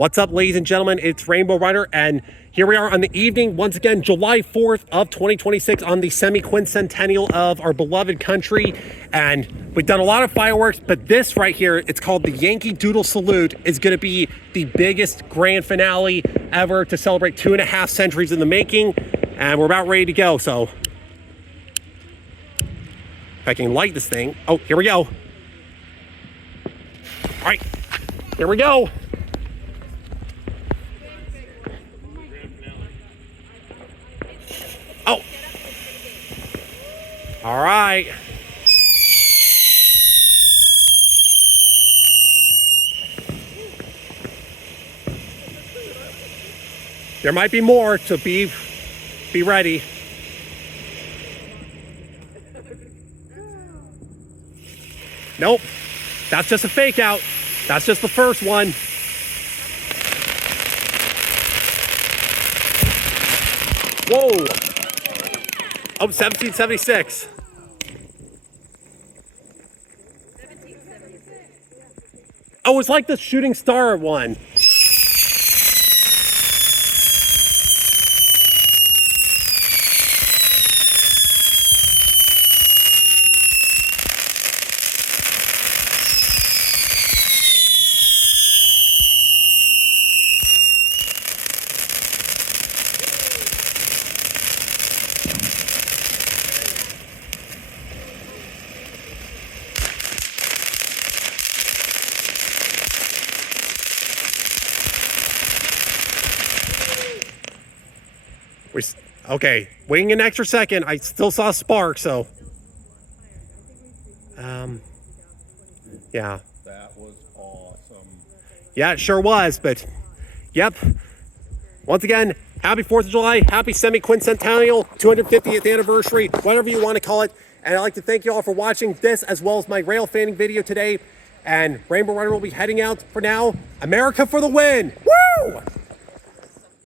What's up, ladies and gentlemen? It's Rainbow Rider, and here we are on the evening, once again, July 4th of 2026 on the Semiquincentennial of our beloved country. And we've done a lot of fireworks, but this right here, it's called the Yankee Doodle Salute, is going to be the biggest grand finale ever to celebrate 2.5 centuries in the making. And we're about ready to go, so if I can light this thing. Oh, here we go. All right, here we go. Oh. All right. There might be more, so be ready. Nope. That's just a fake out. That's just the first one. Whoa. Oh, 1776. Oh, it's like the shooting star one. Okay, waiting an extra second. I still saw a spark, so. Yeah. That was awesome. Yeah, it sure was, but, yep. Once again, happy 4th of July, happy Semiquincentennial, 250th anniversary, whatever you want to call it. And I'd like to thank you all for watching this, as well as my rail fanning video today. And Rainbow Rider will be heading out for now. America for the win! Woo!